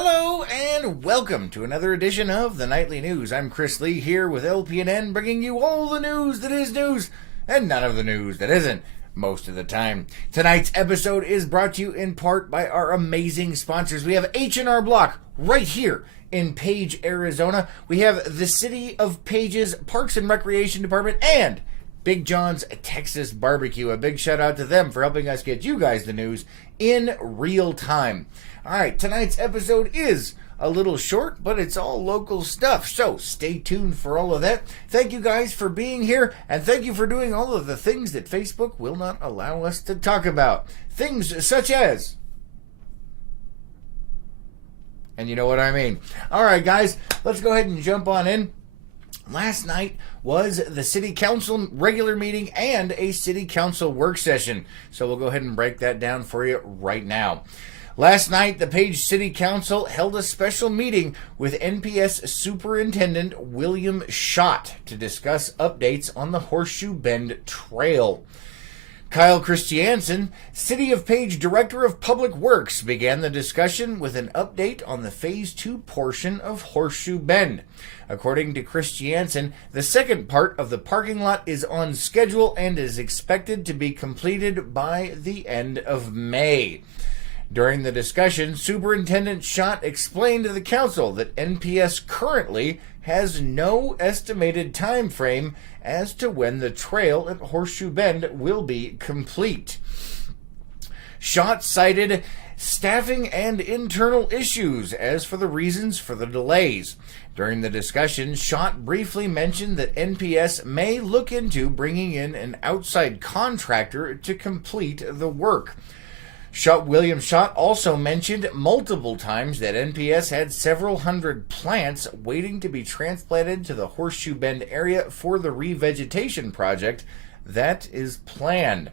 Hello and welcome to another edition of the Nightly News. I'm Chris Lee here with LPNN, bringing you all the news that is news and none of the news that isn't most of the time. Tonight's episode is brought to you in part by our amazing sponsors. We have H&R Block right here in Page, Arizona. We have the City of Page's Parks and Recreation Department and Big John's Texas Barbecue. A big shout out to them for helping us get you guys the news in real time. All right, tonight's episode is a little short, but it's all local stuff, so stay tuned for all of that. Thank you guys for being here, and thank you for doing all of the things that Facebook will not allow us to talk about. Things such as... and you know what I mean. All right, guys, let's go ahead and jump on in. Last night was the City Council regular meeting and a City Council work session, so we'll go ahead and break that down for you right now. Last night, the Page City Council held a special meeting with NPS Superintendent William Schott to discuss updates on the Horseshoe Bend Trail. Kyle Christiansen, City of Page Director of Public Works, began the discussion with an update on the Phase 2 portion of Horseshoe Bend. According to Christiansen, the second part of the parking lot is on schedule and is expected to be completed by the end of May. During the discussion, Superintendent Schott explained to the council that NPS currently has no estimated time frame as to when the trail at Horseshoe Bend will be complete. Schott cited staffing and internal issues as for the reasons for the delays. During the discussion, Schott briefly mentioned that NPS may look into bringing in an outside contractor to complete the work. William Schott also mentioned multiple times that NPS had several hundred plants waiting to be transplanted to the Horseshoe Bend area for the revegetation project that is planned.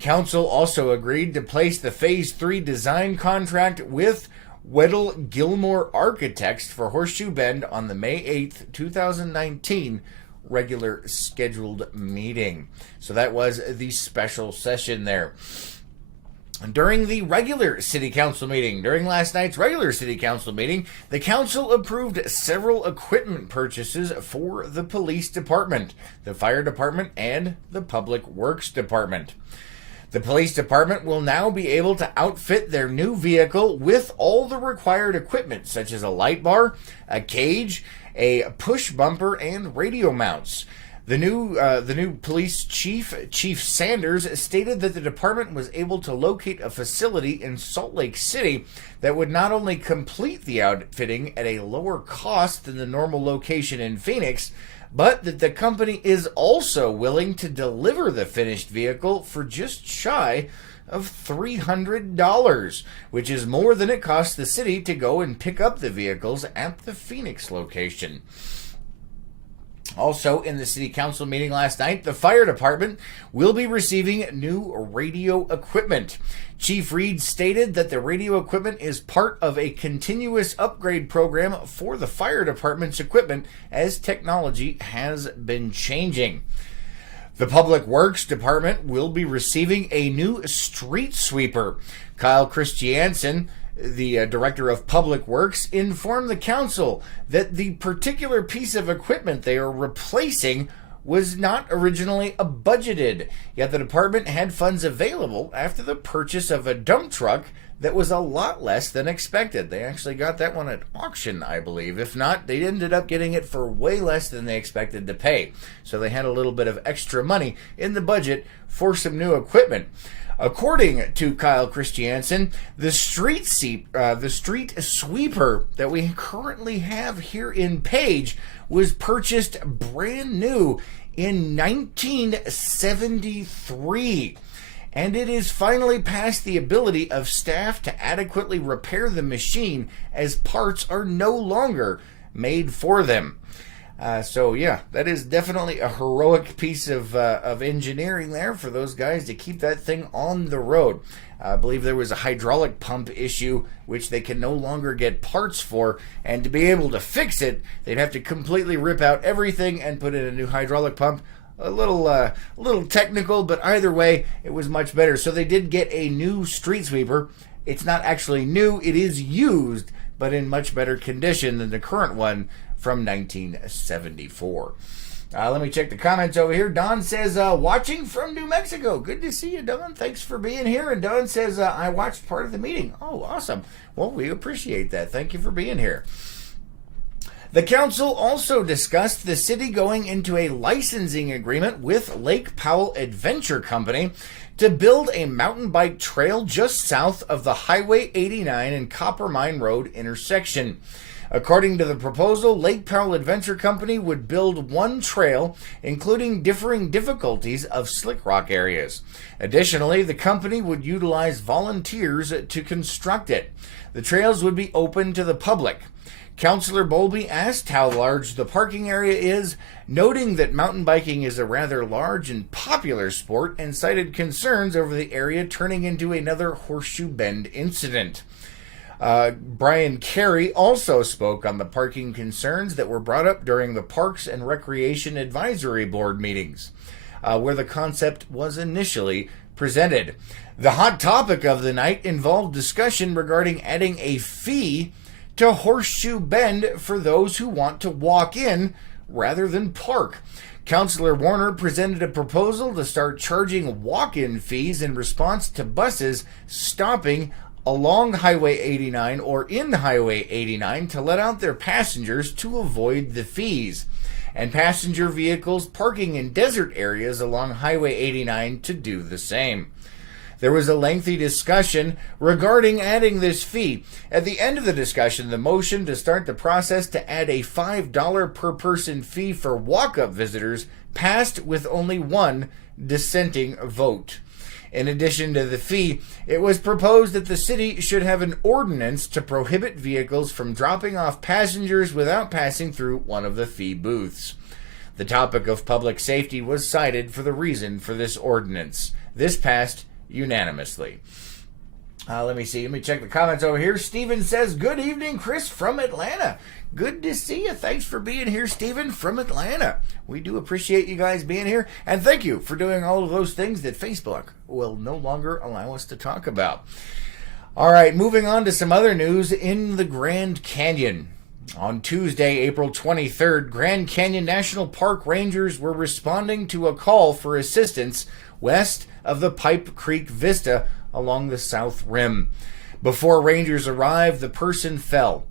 Council also agreed to place the Phase 3 design contract with Weddell Gilmore Architects for Horseshoe Bend on the May 8th, 2019 regular scheduled meeting. So that was the special session there. During the regular City Council meeting, during last night's regular City Council meeting, the Council approved several equipment purchases for the Police Department, the Fire Department, and the Public Works Department. The Police Department will now be able to outfit their new vehicle with all the required equipment, such as a light bar, a cage, a push bumper, and radio mounts. The new police chief, Chief Sanders, stated that the department was able to locate a facility in Salt Lake City that would not only complete the outfitting at a lower cost than the normal location in Phoenix, but that the company is also willing to deliver the finished vehicle for just shy of $300, which is more than it costs the city to go and pick up the vehicles at the Phoenix location. Also, in the City Council meeting last night, the Fire Department will be receiving new radio equipment. Chief Reed stated that the radio equipment is part of a continuous upgrade program for the Fire Department's equipment as technology has been changing. The Public Works Department will be receiving a new street sweeper. Kyle Christiansen, the director of Public Works, informed the council that the particular piece of equipment they are replacing was not originally budgeted, yet the department had funds available after the purchase of a dump truck that was a lot less than expected. They actually got that one at auction, I believe. If not, they ended up getting it for way less than they expected to pay. So they had a little bit of extra money in the budget for some new equipment. According to Kyle Christiansen, the street sweeper that we currently have here in Page was purchased brand new in 1973, and it is finally past the ability of staff to adequately repair the machine as parts are no longer made for them. So yeah, that is definitely a heroic piece of engineering there for those guys to keep that thing on the road. I believe there was a hydraulic pump issue which they can no longer get parts for, and to be able to fix it, they'd have to completely rip out everything and put in a new hydraulic pump. A little technical, but either way, it was much better. So they did get a new street sweeper, it's not actually new. It is used, but in much better condition than the current one from 1974. Let me check the comments over here. Don says, watching from New Mexico. Good to see you, Don. Thanks for being here. And Don says, I watched part of the meeting. Oh, awesome. Well, we appreciate that. Thank you for being here. The council also discussed the city going into a licensing agreement with Lake Powell Adventure Company to build a mountain bike trail just south of the Highway 89 and Copper Mine Road intersection. According to the proposal, Lake Powell Adventure Company would build one trail, including differing difficulties of slick rock areas. Additionally, the company would utilize volunteers to construct it. The trails would be open to the public. Councillor Bowlby asked how large the parking area is, noting that mountain biking is a rather large and popular sport, and cited concerns over the area turning into another Horseshoe Bend incident. Brian Carey also spoke on the parking concerns that were brought up during the Parks and Recreation Advisory Board meetings, where the concept was initially presented. The hot topic of the night involved discussion regarding adding a fee to Horseshoe Bend for those who want to walk in rather than park. Councillor Warner presented a proposal to start charging walk-in fees in response to buses stopping along Highway 89 or in Highway 89 to let out their passengers to avoid the fees, and passenger vehicles parking in desert areas along Highway 89 to do the same. There was a lengthy discussion regarding adding this fee. At the end of the discussion, the motion to start the process to add a $5 per person fee for walk-up visitors passed with only one dissenting vote. In addition to the fee, it was proposed that the city should have an ordinance to prohibit vehicles from dropping off passengers without passing through one of the fee booths. The topic of public safety was cited for the reason for this ordinance. This passed unanimously. Let me check the comments over here. Steven says, good evening, Chris from Atlanta. Good to see you. Thanks for being here, Steven from Atlanta. We do appreciate you guys being here, and thank you for doing all of those things that Facebook will no longer allow us to talk about. All right, moving on to some other news in the Grand Canyon. On Tuesday, April 23rd, Grand Canyon National Park rangers were responding to a call for assistance west of the Pipe Creek Vista along the south rim. Before rangers arrived, the person fell.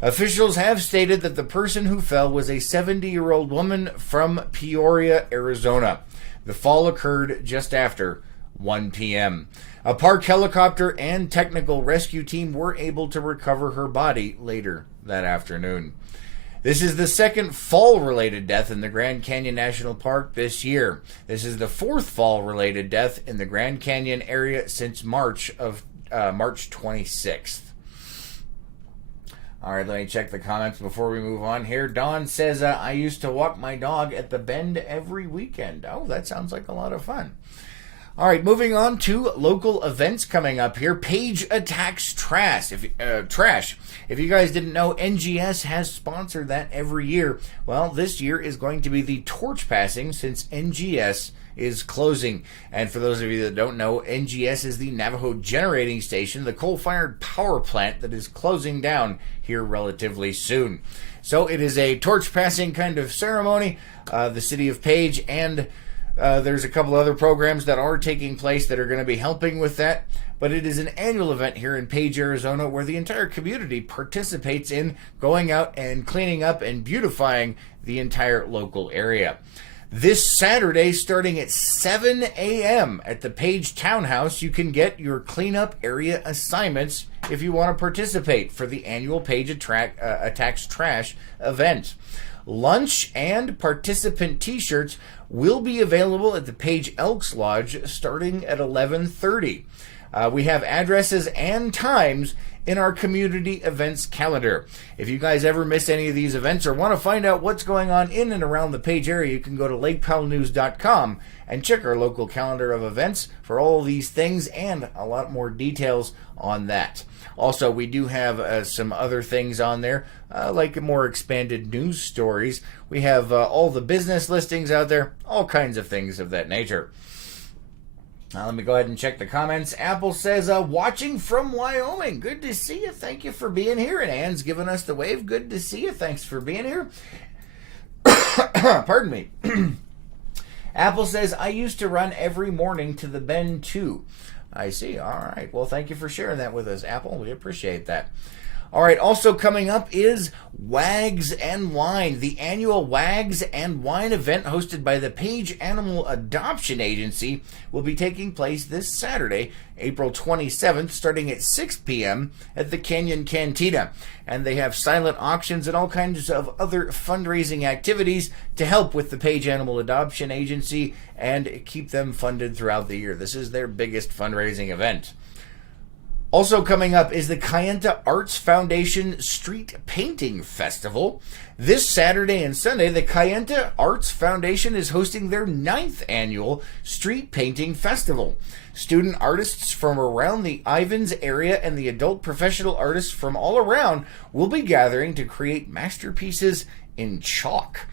Officials have stated that the person who fell was a 70-year-old woman from Peoria, Arizona. The fall occurred just after 1 p.m. A park helicopter and technical rescue team were able to recover her body later that afternoon. This is the second fall-related death in the Grand Canyon National Park this year. This is the fourth fall-related death in the Grand Canyon area since March 26th. All right, let me check the comments before we move on here. Dawn says, I used to walk my dog at the Bend every weekend. Oh, that sounds like a lot of fun. All right, moving on to local events coming up here. Page Attacks Trash. If you guys didn't know, NGS has sponsored that every year. Well, this year is going to be the torch passing since NGS is closing. And for those of you that don't know, NGS is the Navajo Generating Station, the coal-fired power plant that is closing down here relatively soon. So it is a torch passing kind of ceremony. The city of Page and there's a couple other programs that are taking place that are going to be helping with that. But it is an annual event here in Page, Arizona, where the entire community participates in going out and cleaning up and beautifying the entire local area. This Saturday, starting at 7 a.m. at the Page Townhouse, you can get your cleanup area assignments if you want to participate for the annual Page Attacks Trash event. Lunch and participant t-shirts will be available at the Page Elks Lodge starting at 11:30. We have addresses and times in our community events calendar. If you guys ever miss any of these events or want to find out what's going on in and around the Page area, you can go to lakepowellnews.com and check our local calendar of events for all these things and a lot more details on that. Also, we do have some other things on there, like more expanded news stories. We have all the business listings out there, all kinds of things of that nature. Let me go ahead and check the comments. Apple says, watching from Wyoming. Good to see you. Thank you for being here. And Ann's giving us the wave. Good to see you. Thanks for being here. Pardon me. Apple says, I used to run every morning to the Bend too. I see. All right. Well, thank you for sharing that with us, Apple. We appreciate that. All right, also coming up is Wags and Wine, the annual Wags and Wine event hosted by the Page Animal Adoption Agency will be taking place this Saturday, April 27th, starting at 6 p.m. at the Canyon Cantina. And they have silent auctions and all kinds of other fundraising activities to help with the Page Animal Adoption Agency and keep them funded throughout the year. This is their biggest fundraising event. Also coming up is the Kayenta Arts Foundation Street Painting Festival. This Saturday and Sunday, the Kayenta Arts Foundation is hosting their 9th annual Street Painting Festival. Student artists from around the Ivins area and the adult professional artists from all around will be gathering to create masterpieces in chalk.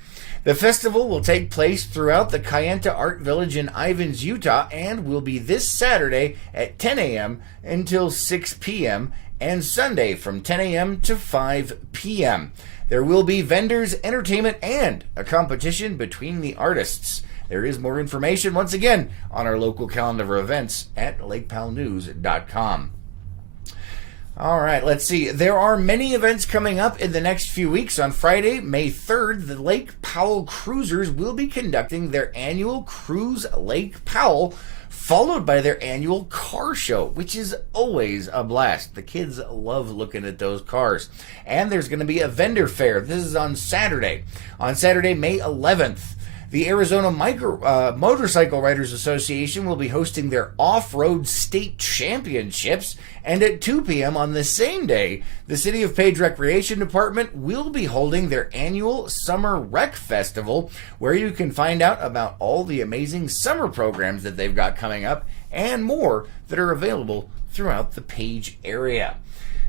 The festival will take place throughout the Kayenta Art Village in Ivins, Utah, and will be this Saturday at 10 a.m. until 6 p.m. and Sunday from 10 a.m. to 5 p.m. There will be vendors, entertainment, and a competition between the artists. There is more information, once again, on our local calendar of events at lakepowellnews.com. All right, let's see. There are many events coming up in the next few weeks. On Friday, May 3rd, the Lake Powell Cruisers will be conducting their annual Cruise Lake Powell, followed by their annual car show, which is always a blast. The kids love looking at those cars. And there's going to be a vendor fair. This is on Saturday. On Saturday, May 11th. The Arizona Motorcycle Riders Association will be hosting their off-road state championships, and at 2 p.m. on the same day, the City of Page Recreation Department will be holding their annual Summer Rec Festival, where you can find out about all the amazing summer programs that they've got coming up and more that are available throughout the Page area.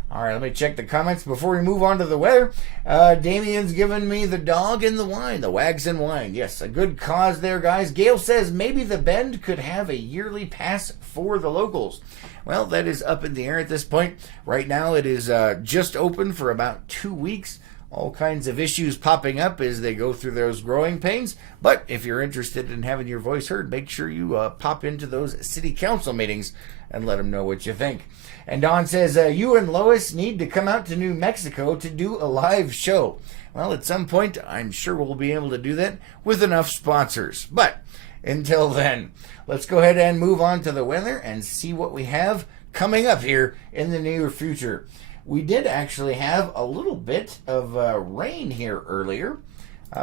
All right, let me check the comments before we move on to the weather. Damien's given me the dog and the wine, the Wags and Wine. Yes, a good cause there, guys. Gail says maybe the Bend could have a yearly pass for the locals. Well, that is up in the air at this point. Right now, it is just open for about 2 weeks. All kinds of issues popping up as they go through those growing pains. But if you're interested in having your voice heard, make sure you pop into those city council meetings and let them know what you think. And Don says, you and Lois need to come out to New Mexico to do a live show. Well, at some point, I'm sure we'll be able to do that with enough sponsors. But until then, let's go ahead and move on to the weather and see what we have coming up here in the near future. We did actually have a little bit of rain here earlier,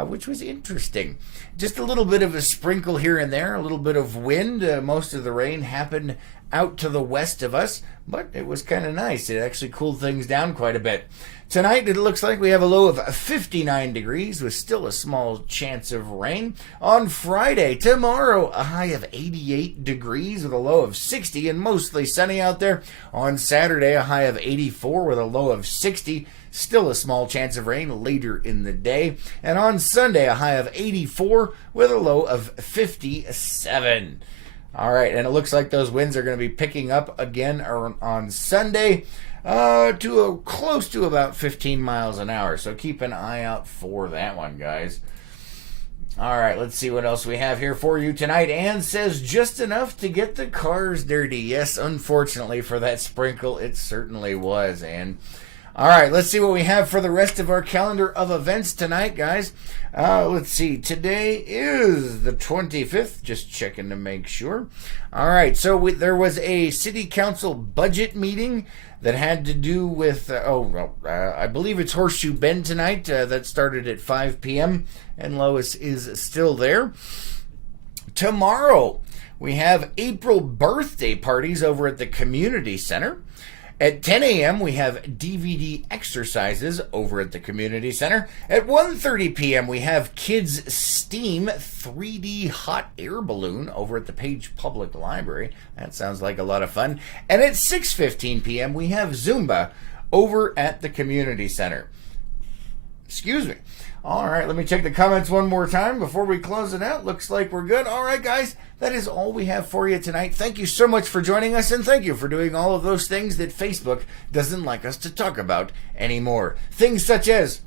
which was interesting. Just a little bit of a sprinkle here and there, a little bit of wind. Most of the rain happened out to the west of us, but it was kind of nice. It actually cooled things down quite a bit. Tonight, it looks like we have a low of 59 degrees with still a small chance of rain. On Friday, tomorrow, a high of 88 degrees with a low of 60 and mostly sunny out there. On Saturday, a high of 84 with a low of 60. Still a small chance of rain later in the day. And on Sunday, a high of 84 with a low of 57. All right, and it looks like those winds are going to be picking up again on Sunday to close to about 15 miles an hour. So keep an eye out for that one, guys. All right, let's see what else we have here for you tonight. Ann says just enough to get the cars dirty. Yes, unfortunately for that sprinkle, it certainly was, Ann. All right, let's see what we have for the rest of our calendar of events tonight, guys. Let's see. Today is the 25th. Just checking to make sure. All right, so there was a city council budget meeting that had to do with, I believe it's Horseshoe Bend tonight. That started at 5 p.m., and Lois is still there. Tomorrow, we have April birthday parties over at the community center. At 10 a.m., we have DVD exercises over at the community center. At 1:30 p.m., we have Kids STEAM 3D hot air balloon over at the Page Public Library. That sounds like a lot of fun. And at 6:15 p.m., we have Zumba over at the community center. Excuse me. All right, let me check the comments one more time before we close it out. Looks like we're good. All right, guys, that is all we have for you tonight. Thank you so much for joining us, and thank you for doing all of those things that Facebook doesn't like us to talk about anymore. Things such as...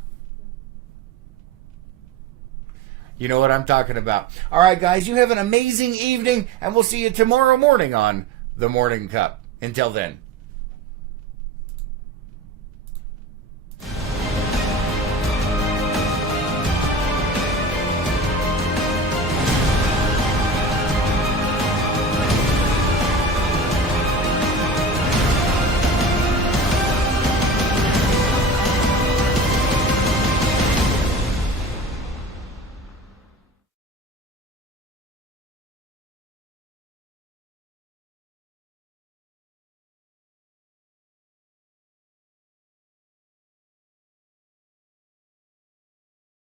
you know what I'm talking about. All right, guys, you have an amazing evening, and we'll see you tomorrow morning on The Morning Cup. Until then.